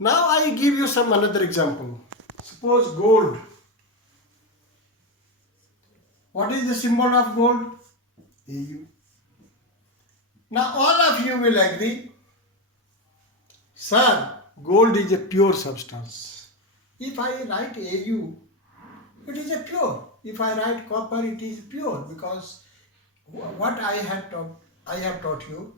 Now I give you some another example. Suppose gold. What is the symbol of gold? AU. Now all of you will agree, sir, gold is a pure substance. If I write AU, it is a pure. If I write copper, it is pure, because what I have taught you,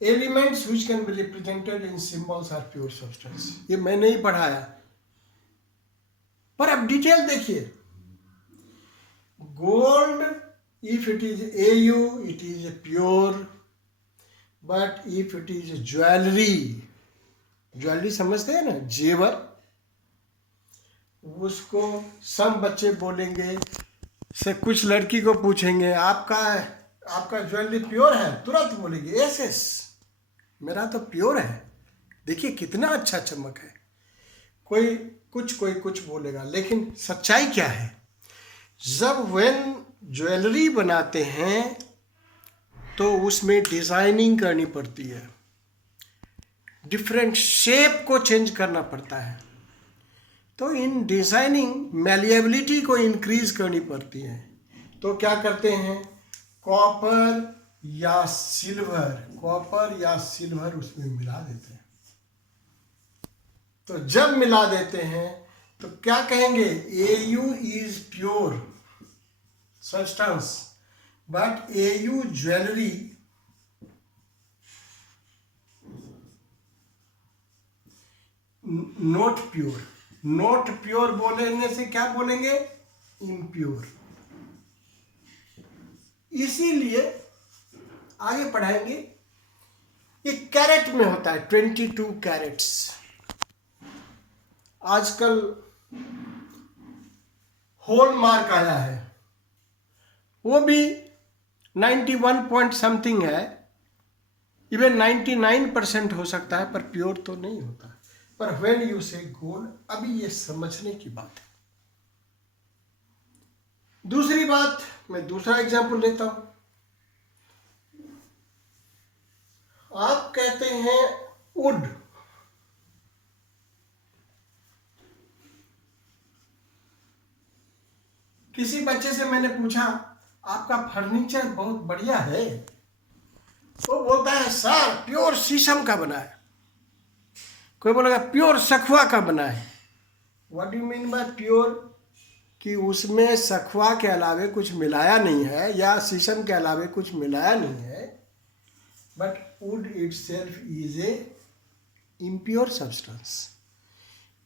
elements which can be represented in symbols are pure substance. ये मैं नहीं पढ़ाया, पर अब detail देखिए. Gold, if it is AU, it is pure. But if it is jewelry, jewellery समझते हैं ना, जेवर, उसको सब बच्चे बोलेंगे से कुछ लड़की को पूछेंगे आपका ज्वेलरी प्योर है, तुरंत बोलेंगे यस यस मेरा तो प्योर है, देखिए कितना अच्छा चमक है. कोई कुछ बोलेगा, लेकिन सच्चाई क्या है? जब वेन ज्वेलरी बनाते हैं तो उसमें डिज़ाइनिंग करनी पड़ती है, डिफरेंट शेप को चेंज करना पड़ता है. तो इन डिज़ाइनिंग मैलिएबिलिटी को इंक्रीज करनी पड़ती है. तो क्या करते हैं, कॉपर या सिल्वर उसमें मिला देते हैं. तो जब मिला देते हैं तो क्या कहेंगे, AU is pure substance but AU jewellery not pure. Not pure बोलने से क्या बोलेंगे, इम्प्योर. इसीलिए आगे पढ़ाएंगे. ये कैरेट में होता है, 22 कैरेट्स. आजकल हॉलमार्क आया है, वो भी 91 पॉइंट समथिंग है, इवन 99% हो सकता है, पर प्योर तो नहीं होता. पर व्हेन यू से गोल्ड, अभी ये समझने की बात है. दूसरी बात, मैं दूसरा एग्जांपल लेता हूं. आप कहते हैं वुड. किसी बच्चे से मैंने पूछा आपका फर्नीचर बहुत बढ़िया है, वो बोलता है सर प्योर शीशम का बना है. कोई बोलेगा प्योर सखुआ का बना है. What do you mean by pure? कि उसमें सखुआ के अलावे कुछ मिलाया नहीं है, या शीशम के अलावे कुछ मिलाया नहीं है. But would itself is a impure substance,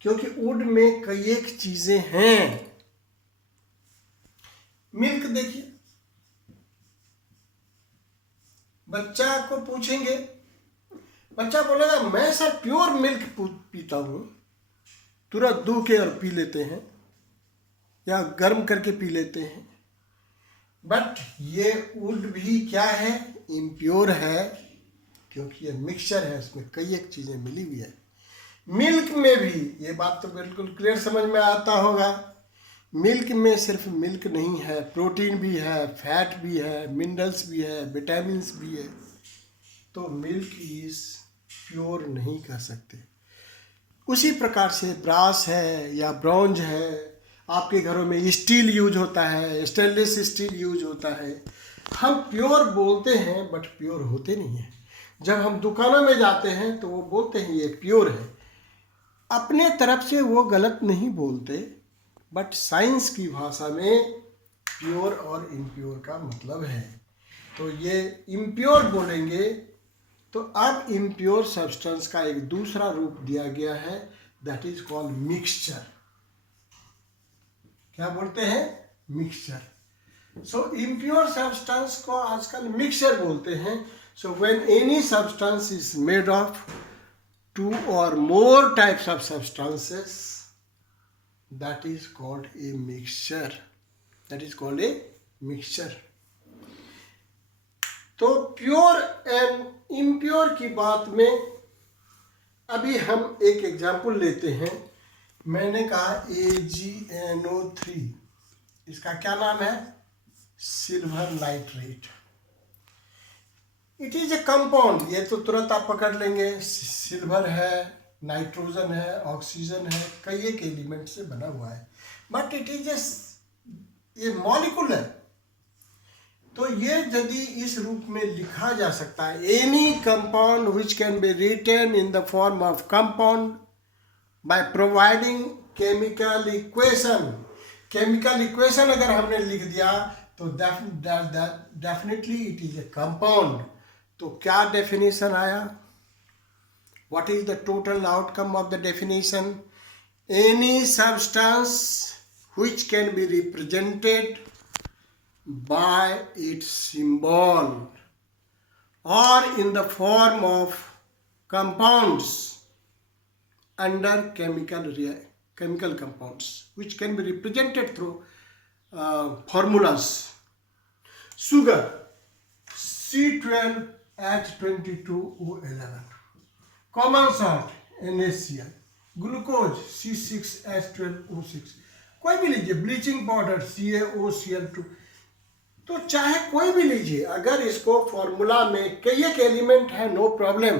क्योंकि वुड में कई एक चीजें हैं. मिल्क देखिए, बच्चा को पूछेंगे, बच्चा बोलेगा मैं सर प्योर मिल्क पीता हूँ. तुरंत दूह के और पी लेते हैं, या गर्म करके पी लेते हैं. बट ये वुड भी क्या है, इम्प्योर है, क्योंकि ये मिक्सचर है, इसमें कई एक चीज़ें मिली हुई है. मिल्क में भी ये बात तो बिल्कुल क्लियर समझ में आता होगा. मिल्क में सिर्फ मिल्क नहीं है, प्रोटीन भी है, फैट भी है, मिनरल्स भी है, विटामिन्स भी है. तो मिल्क इज प्योर नहीं कर सकते. उसी प्रकार से ब्रास है या ब्रॉन्ज है, आपके घरों में स्टील यूज होता है, स्टेनलेस स्टील यूज होता है. हम प्योर बोलते हैं बट प्योर होते नहीं हैं. जब हम दुकानों में जाते हैं तो वो बोलते हैं ये प्योर है, अपने तरफ से वो गलत नहीं बोलते, बट साइंस की भाषा में प्योर और इम्प्योर का मतलब है. तो ये इम्प्योर बोलेंगे. तो अब इम्प्योर सब्सटेंस का एक दूसरा रूप दिया गया है, दैट इज कॉल्ड मिक्सचर. क्या बोलते हैं, मिक्सचर. सो इम्प्योर सब्सटेंस को आजकल मिक्सचर बोलते हैं. So when any substance is made of 2 or more types of substances, that is called a mixture. That is called a mixture. तो प्योर एंड इम्प्योर की बात में अभी हम एक एग्जाम्पल लेते हैं. मैंने कहा AgNO3, इसका क्या नाम है, silver nitrate. It is a compound. ये तो तुरंत आप पकड़ लेंगे, सिल्वर है, नाइट्रोजन है, ऑक्सीजन है, कई एक एलिमेंट से बना हुआ है, बट इट इज ये मॉलिक्यूल है। तो ये यदि इस रूप में लिखा जा सकता है, any compound which can be written in the form of compound by providing chemical equation. Chemical equation अगर हमने लिख दिया तो definitely it is a compound. तो क्या डेफिनेशन आया? What is the total outcome of the definition? Any substance which can be represented by its symbol or in the form of compounds under chemical compounds which can be represented through formulas. Sugar C12H22O11, common salt NaCl, glucose C6H12O6, कोई भी लीजिए, bleaching powder CaOCl2, तो चाहे कोई भी लीजिए, अगर इसको फॉर्मूला में कई एक एलिमेंट है no problem,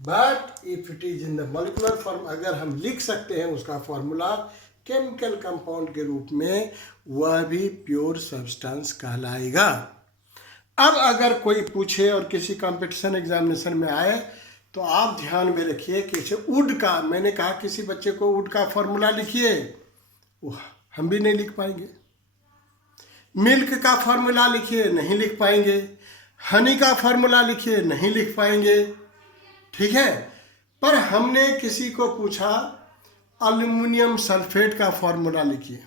but if it is in the molecular form, अगर हम लिख सकते हैं उसका फॉर्मूला केमिकल कंपाउंड के रूप में, वह भी प्योर सब्सटेंस कहलाएगा। अब अगर कोई पूछे और किसी कंपटीशन एग्जामिनेशन में आए तो आप ध्यान में रखिए कि वुड का, मैंने कहा किसी बच्चे को वुड का फॉर्मूला लिखिए, वो हम भी नहीं लिख पाएंगे। मिल्क का फॉर्मूला लिखिए, नहीं लिख पाएंगे। हनी का फॉर्मूला लिखिए, नहीं लिख पाएंगे। ठीक है, पर हमने किसी को पूछा एल्युमिनियम सल्फेट का फॉर्मूला लिखिए,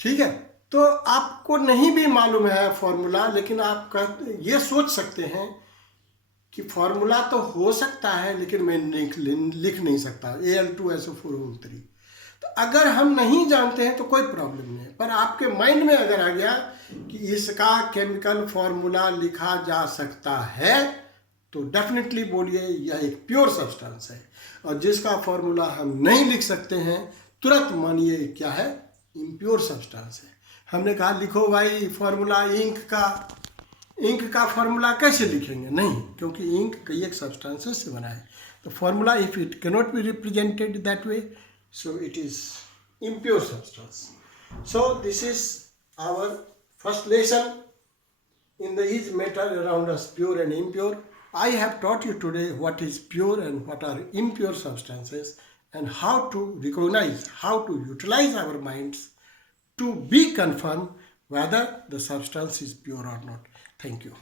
ठीक है, तो आपको नहीं भी मालूम है फॉर्मूला, लेकिन आप ये सोच सकते हैं कि फॉर्मूला तो हो सकता है लेकिन मैं लिख नहीं सकता, Al2SO4O3। तो अगर हम नहीं जानते हैं तो कोई प्रॉब्लम नहीं है, पर आपके माइंड में अगर आ गया कि इसका केमिकल फॉर्मूला लिखा जा सकता है तो डेफिनेटली बोलिए यह एक प्योर सब्सटेंस है। और जिसका फॉर्मूला हम नहीं लिख सकते हैं तुरंत मानिए क्या है, इम्प्योर सब्सटेंस है। हमने कहा लिखो भाई फॉर्मूला इंक का फॉर्मूला कैसे लिखेंगे? नहीं, क्योंकि इंक कई एक सब्सटेंसेस से बना है। तो formula if it cannot be represented that way, so it is impure substance. So this is our first lesson in the is matter around us, pure and impure. I have taught you today what is pure and what are impure substances, and how to recognize, how to utilize our minds to be confirmed whether the substance is pure or not. Thank you.